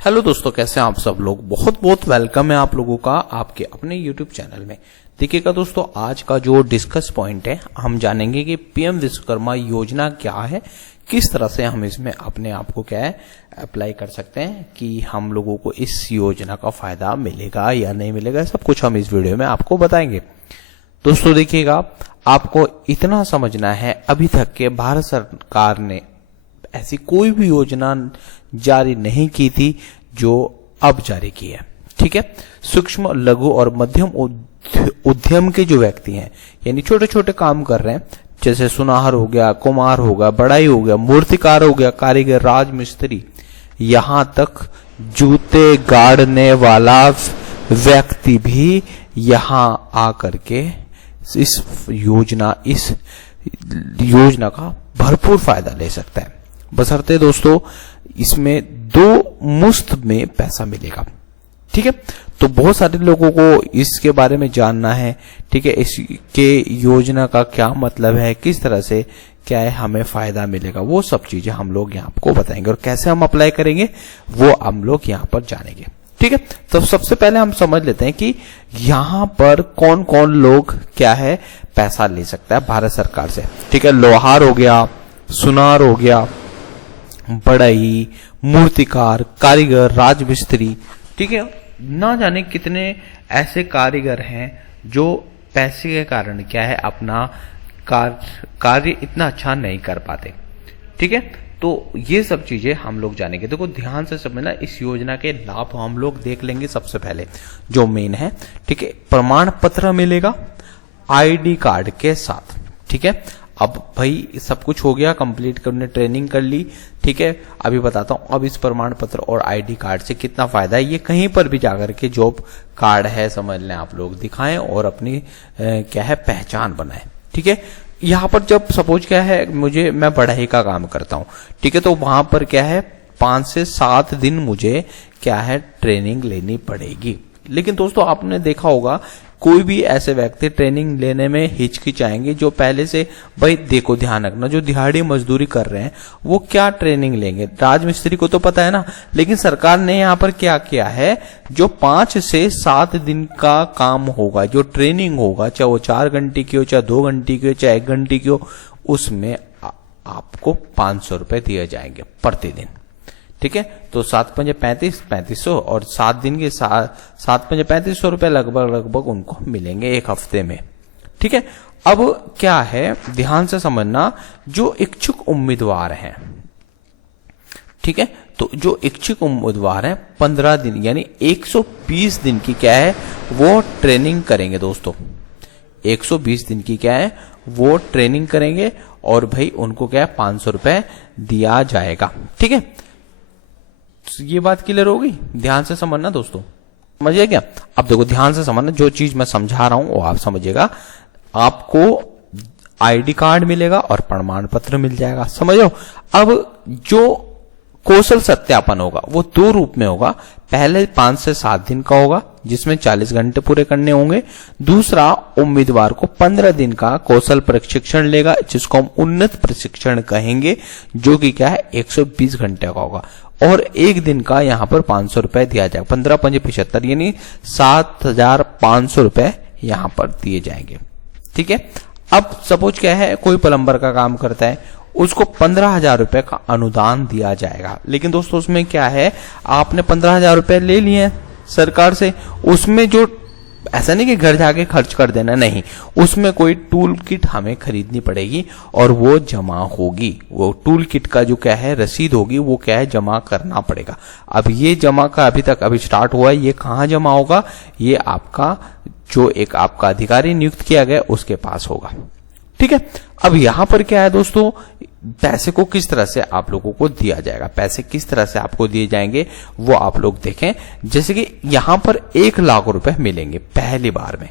Hello दोस्तों, कैसे हैं आप सब लोग। बहुत बहुत वेलकम है आप लोगों का आपके अपने यूट्यूब चैनल में। देखिएगा दोस्तों, आज का जो डिस्कस पॉइंट है, हम जानेंगे कि पीएम विश्वकर्मा योजना क्या है, किस तरह से हम इसमें अपने आप को क्या है अप्लाई कर सकते हैं कि हम लोगों को इस योजना का फायदा मिलेगा या नहीं मिलेगा, सब कुछ हम इस वीडियो में आपको बताएंगे। दोस्तों देखिएगा, आपको इतना समझना है, अभी तक के भारत सरकार ने ऐसी कोई भी योजना जारी नहीं की थी जो अब जारी की है। ठीक है, सूक्ष्म लघु और मध्यम उद्यम के जो व्यक्ति हैं, यानी छोटे छोटे काम कर रहे हैं, जैसे सुनार हो गया, कुम्हार हो गया, बढ़ई हो गया, मूर्तिकार हो गया, कारीगर, राजमिस्त्री, यहां तक जूते गाड़ने वाला व्यक्ति भी यहां आकर के इस योजना का भरपूर फायदा ले सकता है। बशर्ते दोस्तों इसमें 2 मुश्त में पैसा मिलेगा। ठीक है, तो बहुत सारे लोगों को इसके बारे में जानना है। ठीक है, इसके योजना का क्या मतलब है, किस तरह से क्या है हमें फायदा मिलेगा, वो सब चीजें हम लोग यहाँ आपको बताएंगे और कैसे हम अप्लाई करेंगे वो हम लोग यहाँ पर जानेंगे। ठीक है, तो सबसे पहले हम समझ लेते हैं कि यहाँ पर कौन कौन लोग क्या है पैसा ले सकता है भारत सरकार से। ठीक है, लोहार हो गया, सुनार हो गया, बढ़ई, मूर्तिकार, कारीगर, राजमिस्त्री। ठीक है, ना जाने कितने ऐसे कारीगर हैं जो पैसे के कारण क्या है अपना कार्य इतना अच्छा नहीं कर पाते। ठीक है, तो ये सब चीजें हम लोग जानेंगे। देखो ध्यान से समझना, इस योजना के लाभ हम लोग देख लेंगे। सबसे पहले जो मेन है, ठीक है, प्रमाण पत्र मिलेगा आईडी कार्ड के साथ। ठीक है, अब भाई सब कुछ हो गया कंप्लीट, करने ट्रेनिंग कर ली। ठीक है, अभी बताता हूं अब इस प्रमाण पत्र और आईडी कार्ड से कितना फायदा है। ये कहीं पर भी जाकर के जॉब कार्ड है समझ लें आप लोग, दिखाएं और अपनी क्या है पहचान बनाएं। ठीक है, यहाँ पर जब सपोज क्या है मैं बढ़ई का काम करता हूं, ठीक है, तो वहां पर क्या है 5 से 7 दिन मुझे क्या है ट्रेनिंग लेनी पड़ेगी। लेकिन दोस्तों आपने देखा होगा कोई भी ऐसे व्यक्ति ट्रेनिंग लेने में हिचकिचाएंगे जो पहले से, भाई देखो ध्यान रखना, जो दिहाड़ी मजदूरी कर रहे हैं वो क्या ट्रेनिंग लेंगे। राजमिस्त्री को तो पता है ना, लेकिन सरकार ने यहाँ पर क्या किया है, जो 5 से 7 दिन का काम होगा, जो ट्रेनिंग होगा, चाहे वो 4 घंटे की हो, चाहे 2 घंटे की हो, चाहे 1 घंटे की हो, उसमें आपको 500 रुपए दिए जाएंगे प्रतिदिन। ठीक है, तो 7 पंजे 3500 और 7 दिन के 7 पंजे 3500 रुपए लगभग उनको मिलेंगे एक हफ्ते में। ठीक है, अब क्या है ध्यान से समझना, जो इच्छुक उम्मीदवार हैं, ठीक है, तो जो इच्छुक उम्मीदवार हैं 15 दिन यानी 120 दिन की क्या है वो ट्रेनिंग करेंगे। दोस्तों 120 दिन की क्या है वो ट्रेनिंग करेंगे और भाई उनको क्या है 500 रुपए दिया जाएगा। ठीक है, ये बात क्लियर होगी, ध्यान से समझना दोस्तों, समझिए क्या। अब देखो ध्यान से समझना, जो चीज मैं समझा रहा हूं वो आप समझिएगा। आपको आईडी कार्ड मिलेगा और प्रमाण पत्र मिल जाएगा, समझो। अब जो कौशल सत्यापन होगा वो 2 रूप में होगा। पहले 5 से 7 दिन का होगा जिसमें 40 घंटे पूरे करने होंगे। दूसरा, उम्मीदवार को 15 दिन का कौशल प्रशिक्षण लेगा, जिसको हम उन्नत प्रशिक्षण कहेंगे, जो कि क्या है 120 घंटे का होगा। और 1 दिन का यहाँ पर 500 रुपए दिया जाएगा। 15 पंजे 75 यानी 7500 रुपए यहाँ पर दिए जाएंगे। ठीक है, अब सपोज क्या है कोई प्लम्बर का काम करता है, उसको 15,000 रुपए का अनुदान दिया जाएगा। लेकिन दोस्तों उसमें क्या है, आपने 15,000 रुपए ले लिए हैं सरकार से, उसमें जो ऐसा नहीं कि घर जाके खर्च कर देना, नहीं, उसमें कोई टूल किट हमें खरीदनी पड़ेगी और वो जमा होगी। वो टूल किट का जो क्या है रसीद होगी वो क्या है जमा करना पड़ेगा। अब ये जमा का अभी स्टार्ट हुआ है, ये कहाँ जमा होगा, ये आपका जो एक आपका अधिकारी नियुक्त किया गया उसके पास होगा। ठीक है, अब यहां पर क्या है दोस्तों, पैसे को किस तरह से आप लोगों को दिया जाएगा, पैसे किस तरह से आपको दिए जाएंगे वो आप लोग देखें। जैसे कि यहां पर 1 लाख रुपए मिलेंगे पहली बार में।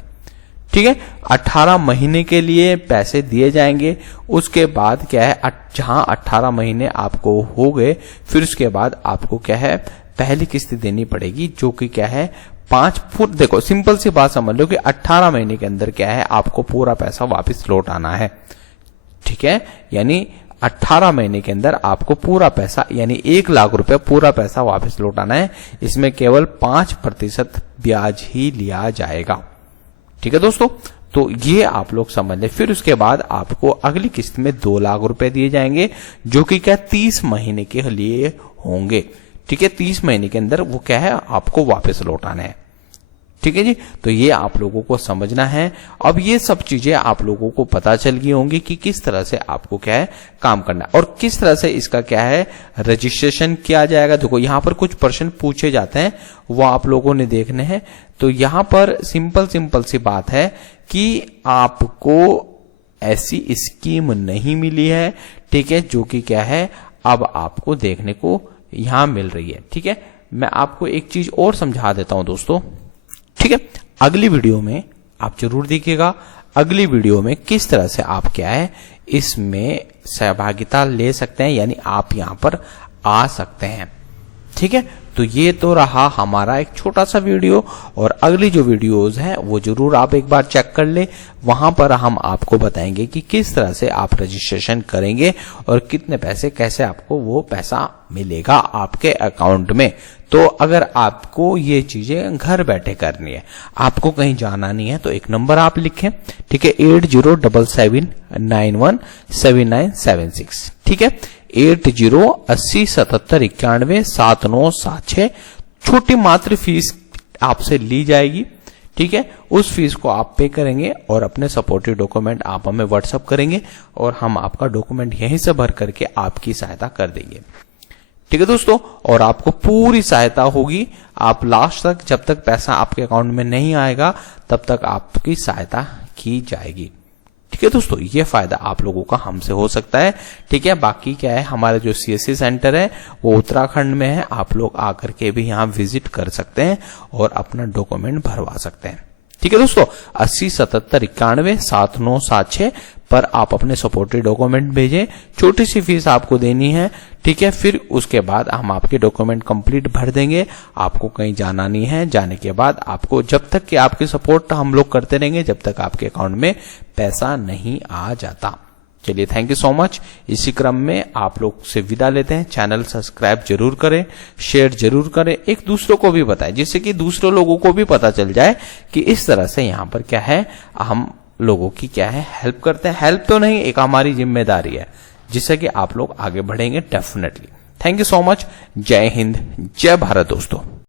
ठीक है, 18 महीने के लिए पैसे दिए जाएंगे। उसके बाद क्या है, जहां 18 महीने आपको हो गए, फिर उसके बाद आपको क्या है पहली किस्त देनी पड़ेगी, जो कि क्या है 5 फुट। देखो सिंपल सी बात समझ लो कि 18 महीने के अंदर क्या है आपको पूरा पैसा वापस लौट आना है। ठीक है, यानी 18 महीने के अंदर आपको पूरा पैसा यानी 1 लाख रुपए पूरा पैसा वापस लौटाना है। इसमें केवल 5% ब्याज ही लिया जाएगा। ठीक है दोस्तों, तो ये आप लोग समझ लें। फिर उसके बाद आपको अगली किस्त में 2 लाख रुपए दिए जाएंगे, जो कि क्या 30 महीने के लिए होंगे। ठीक है, 30 महीने के अंदर वो क्या है आपको वापस लौटाना है। ठीक है जी, तो ये आप लोगों को समझना है। अब ये सब चीजें आप लोगों को पता चल गई होंगी कि किस तरह से आपको क्या है काम करना है और किस तरह से इसका क्या है रजिस्ट्रेशन किया जाएगा। देखो यहाँ पर कुछ प्रश्न पूछे जाते हैं, वो आप लोगों ने देखने हैं। तो यहाँ पर सिंपल सी बात है कि आपको ऐसी स्कीम नहीं मिली है, ठीक है, जो कि क्या है अब आपको देखने को यहां मिल रही है। ठीक है, मैं आपको एक चीज और समझा देता हूं दोस्तों। ठीक है, अगली वीडियो में आप जरूर देखिएगा, अगली वीडियो में किस तरह से आप क्या है इसमें सहभागिता ले सकते हैं, यानी आप यहां पर आ सकते हैं। ठीक है, तो ये तो रहा हमारा एक छोटा सा वीडियो, और अगली जो वीडियोस हैं वो जरूर आप एक बार चेक कर ले। वहां पर हम आपको बताएंगे कि किस तरह से आप रजिस्ट्रेशन करेंगे और कितने पैसे कैसे आपको वो पैसा मिलेगा आपके अकाउंट में। तो अगर आपको ये चीजें घर बैठे करनी है, आपको कहीं जाना नहीं है, तो एक नंबर आप लिखें। ठीक है, 8077917976। ठीक है, 808077917976। छोटी मात्र फीस आपसे ली जाएगी। ठीक है, उस फीस को आप पे करेंगे और अपने सपोर्टिव डॉक्यूमेंट आप हमें व्हाट्सएप करेंगे और हम आपका डॉक्यूमेंट यहीं से भर करके आपकी सहायता कर देंगे। ठीक है दोस्तों, और आपको पूरी सहायता होगी। आप लास्ट तक, जब तक पैसा आपके अकाउंट में नहीं आएगा, तब तक आपकी सहायता की जाएगी। ठीक है दोस्तों, ये फायदा आप लोगों का हमसे हो सकता है। ठीक है, बाकी क्या है हमारा जो सीएससी सेंटर है वो उत्तराखंड में है। आप लोग आकर के भी यहाँ विजिट कर सकते हैं और अपना डॉक्यूमेंट भरवा सकते हैं। ठीक है दोस्तों, 8077917976 पर आप अपने सपोर्टिव डॉक्यूमेंट भेजें। छोटी सी फीस आपको देनी है। ठीक है, फिर उसके बाद हम आपके डॉक्यूमेंट कंप्लीट भर देंगे। आपको कहीं जाना नहीं है। जाने के बाद आपको, जब तक कि आपकी सपोर्ट हम लोग करते रहेंगे, जब तक आपके अकाउंट में पैसा नहीं आ जाता। चलिए, थैंक यू सो मच। इसी क्रम में आप लोग से विदा लेते हैं। चैनल सब्सक्राइब जरूर करें, शेयर जरूर करें, एक दूसरों को भी बताएं, जिससे कि दूसरे लोगों को भी पता चल जाए कि इस तरह से यहाँ पर क्या है हम लोगों की क्या है हेल्प करते हैं। हेल्प तो नहीं, एक हमारी जिम्मेदारी है, जिससे कि आप लोग आगे बढ़ेंगे definitely. Thank you so much. जय हिंद, जय भारत दोस्तों।